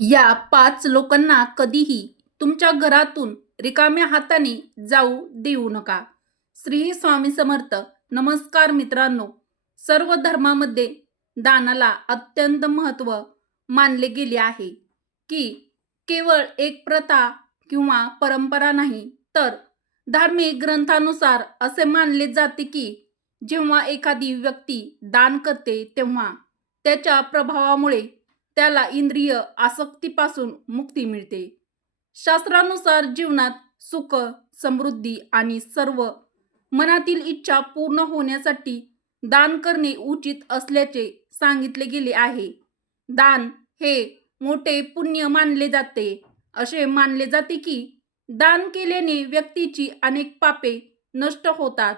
या पाच लोकांना कधीही तुमच्या घरातून रिकाम्या हाताने जाऊ देऊ नका. श्री स्वामी समर्थ नमस्कार मित्रांनो. सर्व धर्मामध्ये दानाला अत्यंत महत्त्व मानले गेले आहे की केवळ एक प्रथा किंवा परंपरा नाही तर धार्मिक ग्रंथानुसार असे मानले जाते की जेव्हा एखादी व्यक्ती दान करते तेव्हा त्याच्या प्रभावामुळे त्याला इंद्रिय आसक्तीपासून मुक्ती मिळते. शास्त्रानुसार जीवनात सुख समृद्धी आणि सर्व मनातील इच्छा पूर्ण होण्यासाठी दान करणे उचित असल्याचे सांगितले गेले आहे. दान हे मोठे पुण्य मानले जाते. असे मानले जाते की दान केल्याने व्यक्तीची अनेक पापे नष्ट होतात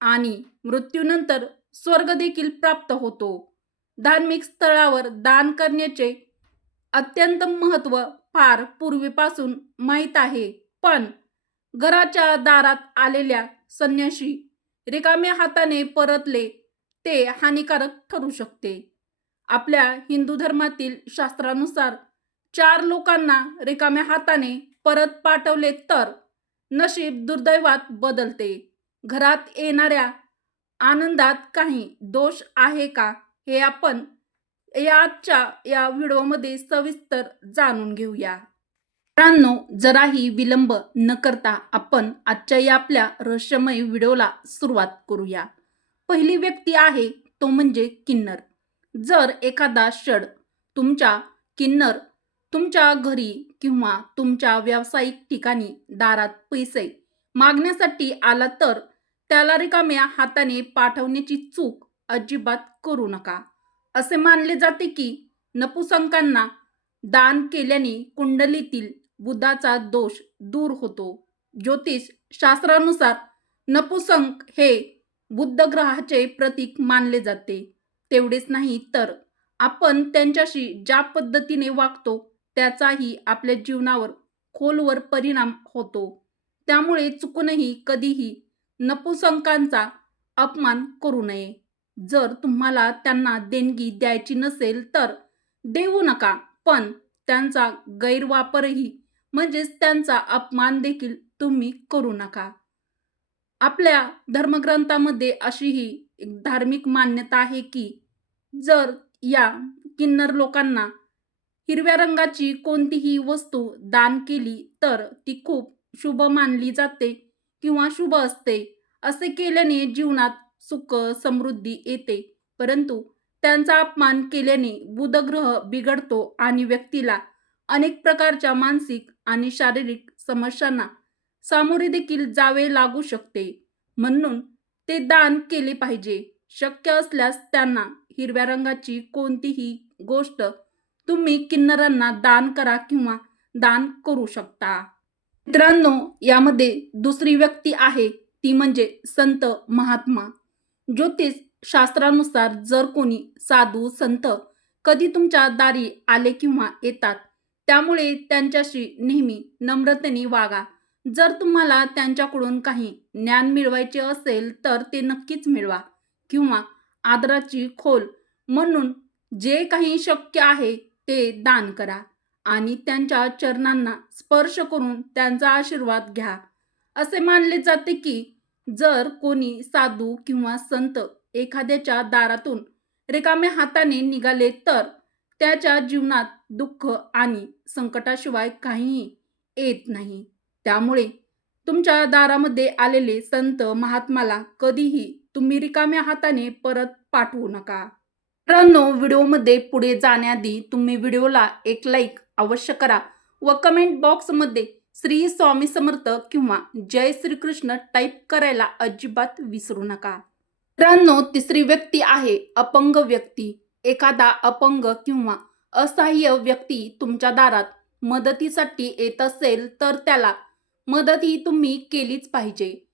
आणि मृत्यूनंतर स्वर्ग देखील प्राप्त होतो. धार्मिक स्थळावर दान करण्याचे अत्यंत महत्त्व फार पूर्वीपासून माहीत आहे. पण घराच्या दारात आलेल्या संन्याशी रिकाम्या हाताने परतले ते हानिकारक ठरू शकते. आपल्या हिंदू धर्मातील शास्त्रानुसार चार लोकांना रिकाम्या हाताने परत पाठवले तर नशीब दुर्दैवात बदलते. घरात येणाऱ्या आनंदात काही दोष आहे का? हे आपण या आजच्या या व्हिडिओमध्ये सविस्तर जाणून घेऊया. मित्रांनो जराही विलंब न करता आपण आजच्या या आपल्या रहस्यमय व्हिडिओला सुरुवात करूया. पहिली व्यक्ती आहे तो म्हणजे किन्नर. जर एखादा षड तुमच्या किन्नर तुमच्या घरी किंवा तुमच्या व्यावसायिक ठिकाणी दारात पैसे मागण्यासाठी आला तर त्याला रिकाम्या हाताने पाठवण्याची चूक अजिबात करू नका. असे मानले जाते की नपुसंकांना दान केल्याने कुंडलीतील बुधाचा दोष दूर होतो. ज्योतिष शास्त्रानुसार नपुसंक हे बुद्ध ग्रहाचे प्रतीक मानले जाते. तेवढेच नाही तर आपण त्यांच्याशी ज्या पद्धतीने वागतो त्याचाही आपल्या जीवनावर खोलवर परिणाम होतो. त्यामुळे चुकूनही कधीही नपुसंकांचा अपमान करू नये. जर तुम्हाला त्यांना देणगी द्यायची नसेल तर देऊ नका. पण त्यांचा गैरवापरही म्हणजेच त्यांचा अपमान देखील तुम्ही करू नका. आपल्या धर्मग्रंथामध्ये अशीही एक धार्मिक मान्यता आहे की जर या किन्नर लोकांना हिरव्या रंगाची कोणतीही वस्तू दान केली तर ती खूप शुभ मानली जाते किंवा शुभ असते असे केल्याने जीवनात सुख समृद्धी येते. परंतु त्यांचा अपमान केल्याने बुधग्रह बिघडतो आणि व्यक्तीला अनेक प्रकारच्या मानसिक आणि शारीरिक समस्यांना सामोरे देखील जावे लागू शकते. म्हणून ते दान केले पाहिजे. शक्य असल्यास त्यांना हिरव्या रंगाची कोणतीही गोष्ट तुम्ही किन्नरांना दान करा किंवा दान करू शकता. मित्रांनो यामध्ये दुसरी व्यक्ती आहे. ती म्हणजे संत महात्मा ज्योतिष शास्त्रानुसार जर कोणी साधू संत कधी तुमच्या दारी आले किंवा येतात त्यामुळे त्यांच्याशी नेहमी नम्रतेने वागा. जर तुम्हाला त्यांच्याकडून काही ज्ञान मिळवायचे असेल तर ते नक्कीच मिळवा किंवा आदराची खोल म्हणून जे काही शक्य आहे ते दान करा आणि त्यांच्या चरणांना स्पर्श करून त्यांचा आशीर्वाद घ्या. असे मानले जाते की जर कोणी साधू किंवा संत एखाद्याच्या दारातून रिकाम्या हाताने निघाले तर त्याच्या जीवनात दुःख आणि संकटाशिवाय काहीही येत नाही. त्यामुळे तुमच्या दारामध्ये आलेले संत महात्माला कधीही तुम्ही रिकाम्या हाताने परत पाठवू नका. मित्रांनो व्हिडिओमध्ये पुढे जाण्याआधी तुम्ही व्हिडिओला एक लाईक अवश्य करा व कमेंट बॉक्समध्ये श्री स्वामी समर्थ किंवा जय श्रीकृष्ण टाईप करायला अजिबात विसरू नका. मित्रांनो तिसरी व्यक्ती आहे अपंग व्यक्ती. एखादा अपंग किंवा असहाय्य व्यक्ती तुमच्या दारात मदतीसाठी येत असेल तर त्याला मदत ही तुम्ही केलीच पाहिजे.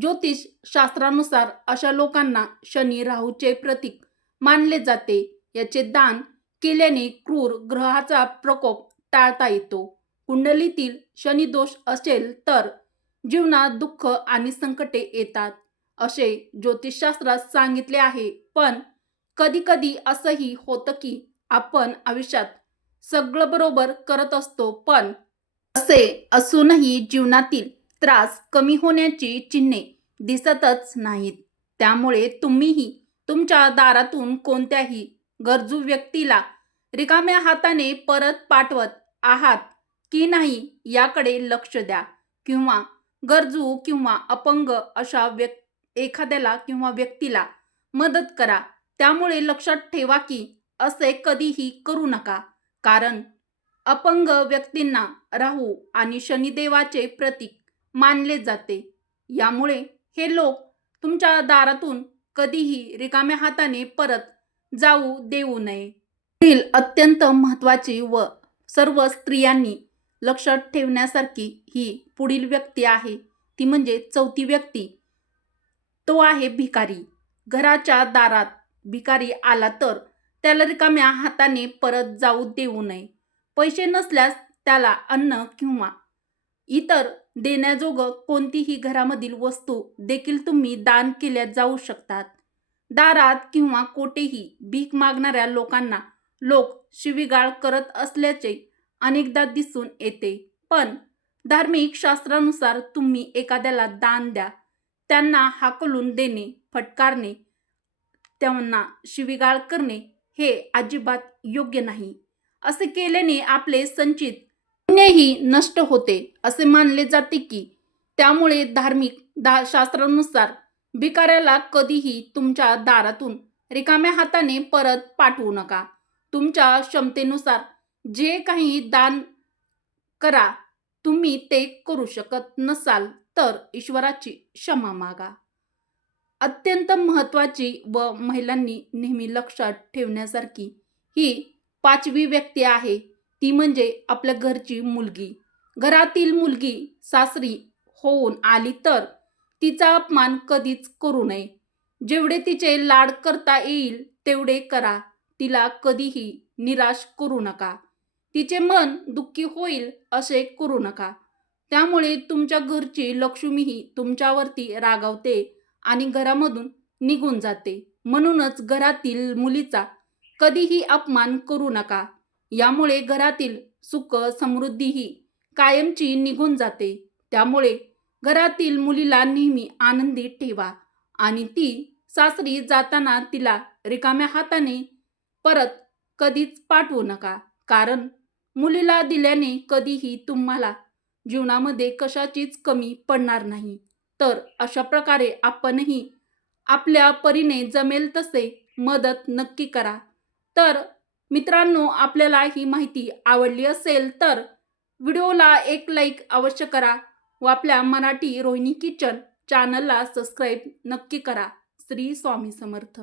ज्योतिष शास्त्रानुसार अशा लोकांना शनी राहूचे प्रतीक मानले जाते. याचे दान केल्याने क्रूर ग्रहाचा प्रकोप टाळता येतो. कुंडलीतील शनिदोष असेल तर जीवनात दुःख आणि संकटे येतात. असे ज्योतिषशास्त्रात सांगितले आहे. पण कधी कधी असंही होतं की आपण आयुष्यात सगळं बरोबर करत असतो पण असे असूनही जीवनातील त्रास कमी होण्याची चिन्हे दिसतच नाहीत. त्यामुळे तुम्हीही तुमच्या दारातून कोणत्याही गरजू व्यक्तीला रिकाम्या हाताने परत पाठवत आहात. की नाही याकडे लक्ष द्या. किंवा गरजू किंवा अपंग अशा व्यक् एखाद्याला किंवा व्यक्तीला मदत करा. त्यामुळे लक्षात ठेवा की असे कधीही करू नका. कारण अपंग व्यक्तींना राहू आणि शनिदेवाचे प्रतीक मानले जाते. यामुळे हे लोक तुमच्या दारातून कधीही रिकाम्या हाताने परत जाऊ देऊ नये. अत्यंत महत्त्वाची व सर्व स्त्रियांनी लक्षात ठेवण्यासारखी ही पुढील व्यक्ती आहे. ती म्हणजे चौथी व्यक्ती. तो आहे भिकारी. घराच्या दारात भिकारी आला तर त्याला रिकाम्या हाताने परत जाऊ देऊ नये. पैसे नसल्यास त्याला अन्न किंवा इतर देण्याजोगं कोणतीही घरामधील वस्तू देखील तुम्ही दान केल्या जाऊ शकतात. दारात किंवा कोठेही भीक मागणाऱ्या लोकांना लोक शिवीगाळ करत असल्याचे अनेकदा दिसून येते. पण धार्मिक शास्त्रानुसार तुम्ही एखाद्याला दान द्या. त्यांना हाकलून देणे फटकारणे त्यांना शिवीगाळ करणे हे अजिबात योग्य नाही. असे केल्याने आपले संचित पुण्यही नष्ट होते. असे मानले जाते की त्यामुळे धार्मिक दा शास्त्रानुसार भिकाऱ्याला कधीही तुमच्या दारातून रिकाम्या हाताने परत पाठवू नका. तुमच्या क्षमतेनुसार जे काही दान करा तुम्ही ते करू शकत नसाल तर ईश्वराची क्षमा मागा. अत्यंत महत्त्वाची व महिलांनी नेहमी लक्षात ठेवण्यासारखी ही पाचवी व्यक्ती आहे. ती म्हणजे आपल्या घरची मुलगी. घरातील मुलगी सासरी होऊन आली तर तिचा अपमान कधीच करू नये. जेवढे तिचे लाड करता येईल तेवढे करा. तिला कधीही निराश करू नका. तिचे मन दुःखी होईल असे करू नका. त्यामुळे तुमच्या घरची लक्ष्मीही तुमच्यावरती रागावते आणि घरामधून निघून जाते. म्हणूनच घरातील मुलीचा कधीही अपमान करू नका. यामुळे घरातील सुख समृद्धीही कायमची निघून जाते. त्यामुळे घरातील मुलीला नेहमी आनंदी ठेवा आणि ती सासरी जाताना तिला रिकाम्या हाताने परत कधीच पाठवू नका. कारण मुलीला दिल्याने कधीही तुम्हाला जीवनामध्ये कशाचीच कमी पडणार नाही. तर अशा प्रकारे आपणही आपल्या परीने जमेल तसे मदत नक्की करा. तर मित्रांनो आपल्याला ही माहिती आवडली असेल तर व्हिडिओला एक लाईक अवश्य करा व आपल्या मराठी रोहिणी किचन चॅनलला सबस्क्राईब नक्की करा. श्री स्वामी समर्थ.